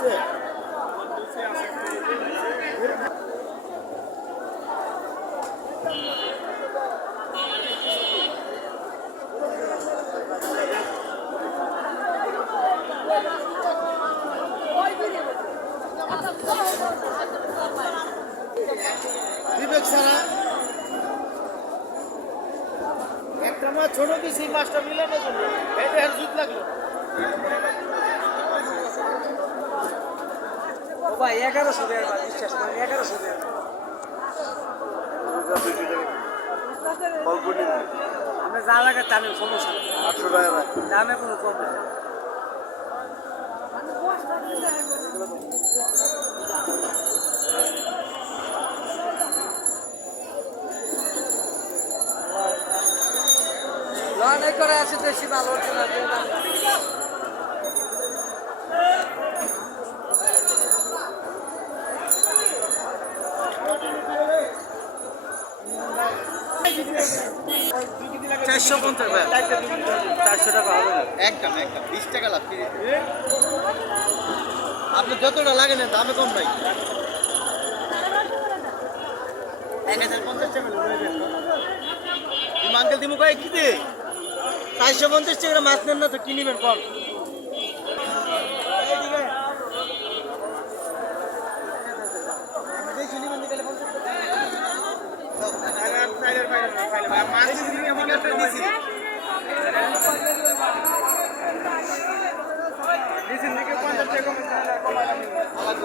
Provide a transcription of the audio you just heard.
বিবেক ছাড়া একটা মাছ ছোট দিছি, মাছটা মিলানোর জন্য এটা আর জুত লাগলো। ও ভাই 1100 দেওয়ার ভাই, বিশ্বাস করেন 1100 দেওয়ার। আমরা যা লাগে তা নেই, সমস্যা নেই। 800 টাকা দামে কোনো কম নেই। লড়াই করে আছে দেশি মাল অরিজিনাল। চারশো 400 টাকা হবে না, একদম 20 টাকা লাভ। আপনি যতটা লাগে না দামে কম ভাই। 1050 টাকা আঙ্কেল দিমু ভাই কি দে 450 টাকা মাছ নেন না তো কি নিবেন কম। মাছ